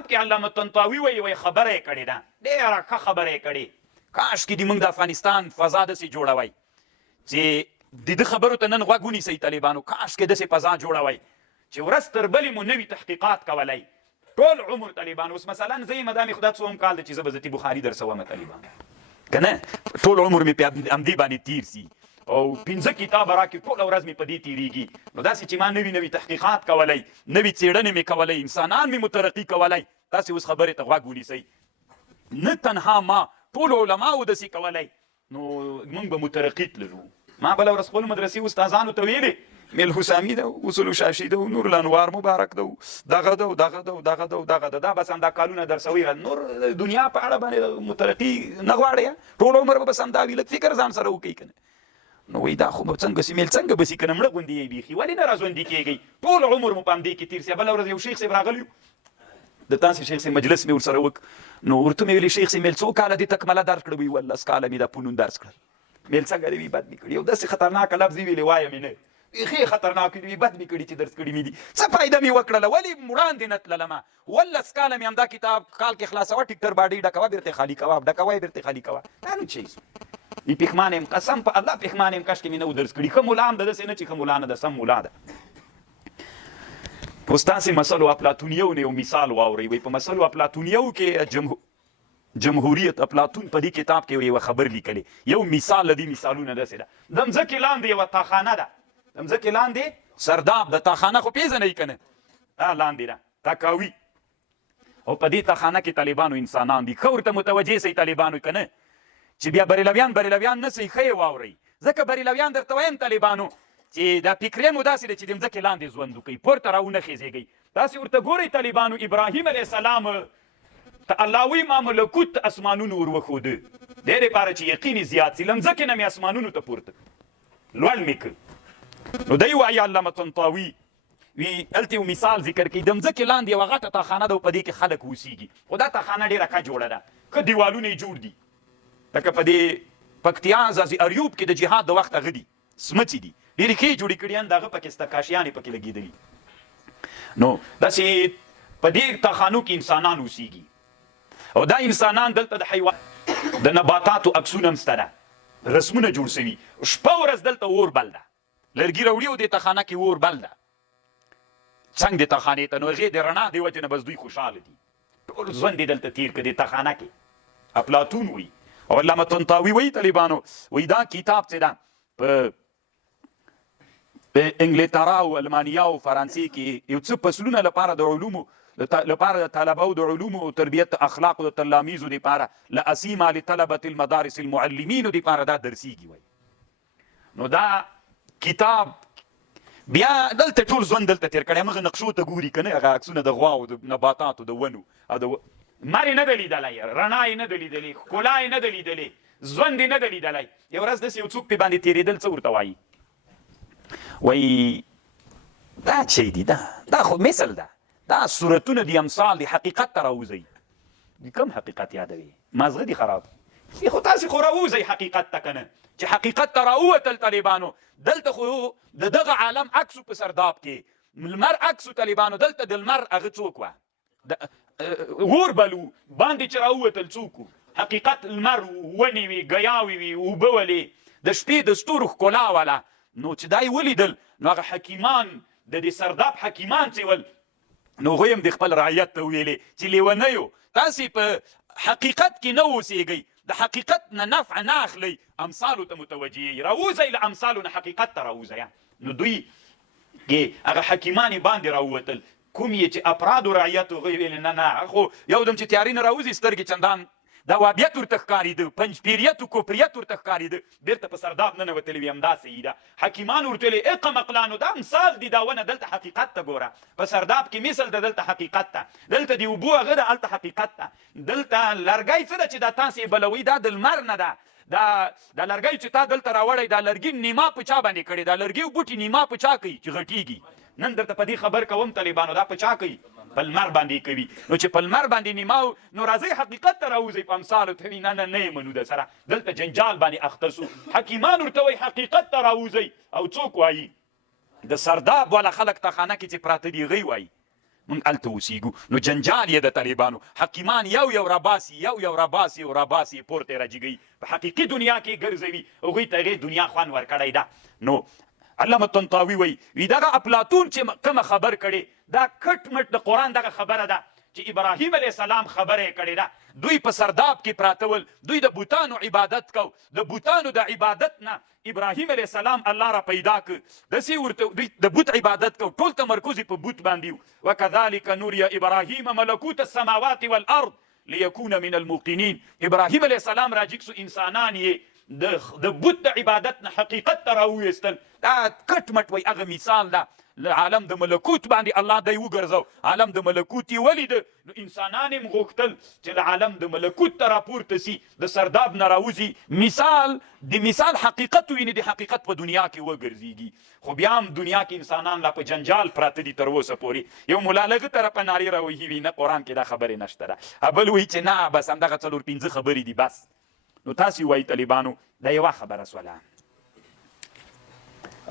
کې علامه طنطاوي وایي خبره یې کړې ده، ډېره ښه خبره یې کړې. کاشکې دې موږ د افغانستان فضا داسې جوړوئ چې د ده خبرو ته نن غوږ ونیسئ طالبانو. کاشکې داسې فضا جوړوئ چې ورځ تر بلې مو نوي تحقیقات کولی ټول عمر طالبان. اوس مثلا زه یم دا مې خدا څوم کال دی چې زه به ذاتي بخاري درسوم طالبان که نه، ټول عمر مې په همدې باندې تیر سي او 15 کتابه راکړي ټوله ورځ مې په دې تېرېږي. نو داسې چې ما نوي نوي تحقیقات کولی، نوي څېړنې مې کولی، انسانان مې مترقي کولی، تاسې اوس خبرې ته غوږ ونیسئ. نه تنها ما ټولو علماو داسې کولی نو موږ به مترقي تللو. ما بله ورځ خپلو مدرسې استادانو ته ویلې میل حسامي ده، اصول شاشي ده، نور الانوار مبارک ده، دغه ده دغه ده دغه ده دغه ده، دا بس همدا کالونه درسوي. نور دنیا په اړه باندې مترقي نه غواړئ، ټول عمر به بس همدا وي. لږ فکر ځان سره وکړئ که نه. نو وایي دا خو به څنګه سي میل څنګه به سي که نه مړه غوندې یې بیخي ولې نه راژوندي کېږئ؟ ټول عمر مو په همدې کې تېر سي. بله ورځ یو شیخ صاحب راغلی د تاسې شیخ صاحب مجلس مې ورسره وک. نو ورته مې ویلې شیخ صاحب میل څو کاله دې تکمله درس کړه؟ وایي 18 کاله مې دا فنون درس کړل. میل څنګه دې وي بد مې کړي؟ یو داسې خطرناکه لفظ یې ویلې وایم یې نه، بیخي خطرناک دي، بد مې کړي چې درس کړي مې دي. څه فایده مې وکړله؟ ولې وړاندې نه تللم؟ 18 کاله مې همدا کتاب کال کې خلاصوه، ټکټر باډۍ ډکوه بېرته خالي کوه، ډکوه یې بېرته خالي کوه. دا نو څه ای پښمان یم، قسم په الله پښمان یم، کاشکې مې نه و درس کړي. ښه ملا هم ده، داسې نه چې ښه ملا نه ده، سم ملا ده. اوس تاسې مسلو افلاطونیو نه یو مثال واورئ. وایي په مسلو افلاطونیو کې جمهوریت افلاطون په دې کتاب کې یوه خبر لیکلی. یو مثال له دې مثالونه داسې ده. د مځکې لاندې یوه تاخانه ده، د مځکې لاندې سرداب د تاخانه خو پېژنئ که نه؟ دا لاندې ده تاکاوي، او په دې تاخانه کې طالبانو انسانان دي. ښه ورته متوجه سئ طالبانو که نه چې بیا بریلویان نه سئ. ښه یې واورئ، ځکه بریلویان درته وایم طالبانو چې دا فکرې مو داسې دی چې د مځکې لاندې ژوند وکئ، پورته راونه خېزېږئ. تاسې ورته ګورئ طالبانو ابراهیم علیه السلام ته الله وایي ما ملکوت اسمانونو ور وښوده دې دپاره چې یقین یې زیات سي. له مځکې نه مې اسمانونو ته پورته لوړ مې کړ. نو دی وایي علامه طنطاوي وی هلته یو مثال ذکر کوي. د مځکې لاندې یوه غټه تاخانه ده او په دې کې خلک اوسېږي، خو دا تاخانه ډېره ښه جوړه ده، ښه دیوالونه یې جوړ دي. لکه په دې پکتیا ځاځي اریوب کې د جهاد د وخت هغه دي سمڅې دي، ډېرې ښې جوړې کړي ان د هغه پکې سترکاشیانې پکې لګېدلي. نو داسې په دې تاخانو کې انسانان اوسېږي، او دا انسانان دلته د حیوان د نباتاتو عکسونه هم شته ده، رسمونه جوړ سوي. شپه ورځ دلته اور بل ده، لرګي راوړي او دې تاخانه کې اور بل ده. څنګ دې تاخانې ته نو هغې د رڼا دې وجې نه بس دوی خوشحاله دي، ټول ژوند یې دلته تېر کړ دې تاخانه کې. افلاطون وایي او علامه طنطاوي وایي طالبانو وایي دا کتاب چې ده په انګلترا او المانیا او فرانسې کې یو څه فصلونه لپاره د علومو لپاره د طلبو د علومو او تربیت اخلاقو د تلاميذو لپاره لاسیما لطلبه المدارس المعلمین لپاره دا درسیږي. وایي نو دا کتاب بیا دلته ټول ژوند دلته تېر کړی. همغه نقشو ته ګوري که نه، هغه عکسونه د غواو د نباتاتو د ونو او د مر یې نه ده لیدلی، رڼا یې نه ده لیدلې، ښکلا یې نه ده لیدلې، ژوند یې نه ده لیدلی. یو ورځ داسې یو څوک پې باندې تېرېدل څه ورته وایي؟ وایي دا چی دي، دا خو مثل ده، دا صورتونه دي، امثال دي، حقیقت ته راوځئ. کوم حقیقت یادوي؟ مازغه دي خراب دي، خو تاسې خو راوځئ حقیقت ته که نه، چې حقیقت ته راووتل طالبانو. دلته خو د دغه عالم عکس په سرداب کې لمر عکس طالبانو، دلته د لمر هغه څوک وه اور بلو باندې چې راووتل څوک و؟ حقیقت لمر ونې وي، ګیاوې وي، اوبه ولې د شپې د ستورو ښکلا وله. نو چې دا یې ولیدل نو هغه حکیمان د دې سرداب حکیمان چې ول نو هغوی هم د خپل رعیت ته ویلې چې لیونیو تاسې په حقیقت کې نه اوسېږئ، د حقیقت نه نفع نه اخلئ، امثالو ته متوجه یئ، راوځئ له امثالو نه حقیقت ته راوځئ. نو دوی کې هغه حکیمان یې باندې راووتل، کوم یې چې افراد و رعیت هغوی ویلې نه نه خو یو دم چې تیاري نه راوځي سترګې چندان دا وابیت ورته ښکارېده، پنجپیریت و کفریت ورته ښکارېده، بېرته په سرداب ننوتلي وي. همداسې یي ده. حکیمان ورته ویلې اقه مقلانو دا مثال دي، دا ونه دلته حقیقت ته ګوره، په سرداب کې مثل ده، دلته حقیقت ته، دلته د اوبو هغه ده، هلته حقیقت ته، دلته لرګی څه ده چې دا تاسې بلوئ، دا د لمر نه ده، دا لرګی چې تا دلته راوړی، دا لرګي نیما په چا باندې کړې، دا لرګي بوټي نیما په چا کوي چې غټېږي. نن درته په دې خبر کوم طالبانو دا په چا کوي؟ په لمر باندې کوي. نو چې په لمر باندې نیماو نو راځئ حقیقت ته راوځئ په امثالو ته وي نه نه یې منو در سره دلته جنجال باندې اخته سو. حکیمان ورته وایي حقیقت ته راوځئ، او څوک وایي د سرداب والا خلک تخانه کې چې پراته دي هغوی وایي موږ هلته اوسېږو. نو جنجال یې د طالبانو حکیمان یو راباسي پورته راجګوي، په حقیقي دنیا کې ګرځوي، هغوی ته هغې دنیا خوند ورکړی ده. نو علامه طنطاوي وایي دغه افلاطون چې کومه خبر کړې دا کټ مټ د قرآن دغه خبره ده چې ابراهیم علیه السلام خبره یې کړې ده. دوی په سرداب کې پراته ول، دوی د بوتانو عبادت کو، د بوتانو د عبادت نه ابراهیم علیه السلام الله را پیدا کړ، داسې ورته دوی د بوت عبادت کو، ټول تمرکز یې په بوت باندې و. وکذلک نوری ابراهیم ملکوت السماوات والارض لیکون من الموقنین. ابراهیم علیه السلام راجګ سو، انسانان یې د بوت د عبادت نه حقیقت ته راوویستل. دا کټ مټ وایي هغه مثال ده عالم د ملکوت باندې الله دی وګرځو، عالم د ملکوت یې ولید. نو انسانان یې غوښتل چې له عالم د ملکوت ته راپورته سي، د سرداب نه راوځي، مثال حقیقت ویني، د حقیقت په دنیا کې وګرځېږي. خو بیا هم دنیا کې انسانان لا په جنجال پراته دي تر اوسه پورې. یو ملا لږ طرفه نارې راوهي وي، نه قرآن کې دا خبرې نشته ده، بل وایي چې نه بس همدغه 4-5 خبرې دي بس. نو تاسې وایي طالبانو دا یوه خبره سوله.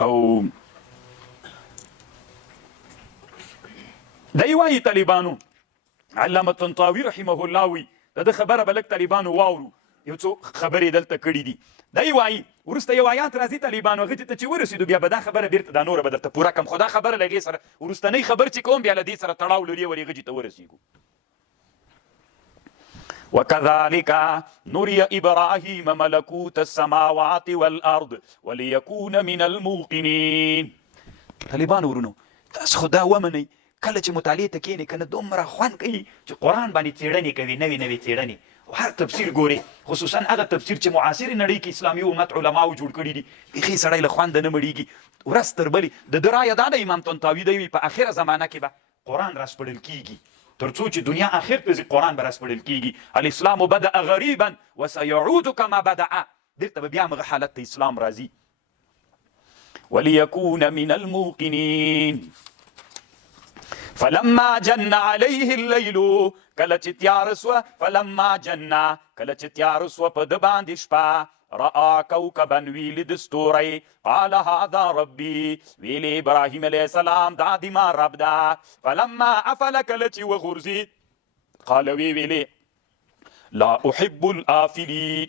او دی وایي طالبانو، علامه طنطاوي رحمه الله وایي د ده خبره به لږ طالبانو واورو، یو څو خبرې دلته کړي دي. دی وایي وروسته یو آیات راځي طالبانو هغې ته چې ورسېدو بیا به دا خبره بیرته دا نوره به درته پوره کړم، خو دا خبره له هغې سره وروستنۍ خبر چې کوم بیا له دې سره تړاو لري او هغې ته ورسېږو. وكذلك نري إبراهيم ملكوت السماوات والأرض وليكون من الموقنين. طالبان ورونو تاسو خدا ومنئ کله چې مطالعې ته کښېنئ که نه دومره خوند کوي چې قرآن باندې څېړنې کوي، نوې څېړنې، هر تفسیر ګوري، خصوصا هغه تفسیر چې معاصرې نړۍ کې اسلامي امت علماو جوړ کړي دي. بیخي سړی له خونده نه مړېږي ورځ تر بلې. د ده رایه دا ده امام طنطاوي دی په آخره زمانه کې به قرآن راسپړل کېږي، تر څو چې دنیا آخر ته ځي قرآن به راسپړل کېږي. الاسلام بدأ غریبا وسيعود كما بدأ، دلته به بیا همغه حالت ته اسلام راځي. وليكون من الموقنين. فلما جن عليه الليل کله چې تیار سوه، فلما جن کله چې تیار سوه په ده باندې شپه، رأى كوكبا ویلید ستوری، قال هذا ربي ویلی ابراهیم علیه السلام دا دی ما رب ده. فلما افل کله چې وغورځید، قال ویلی لا احب الآفلین،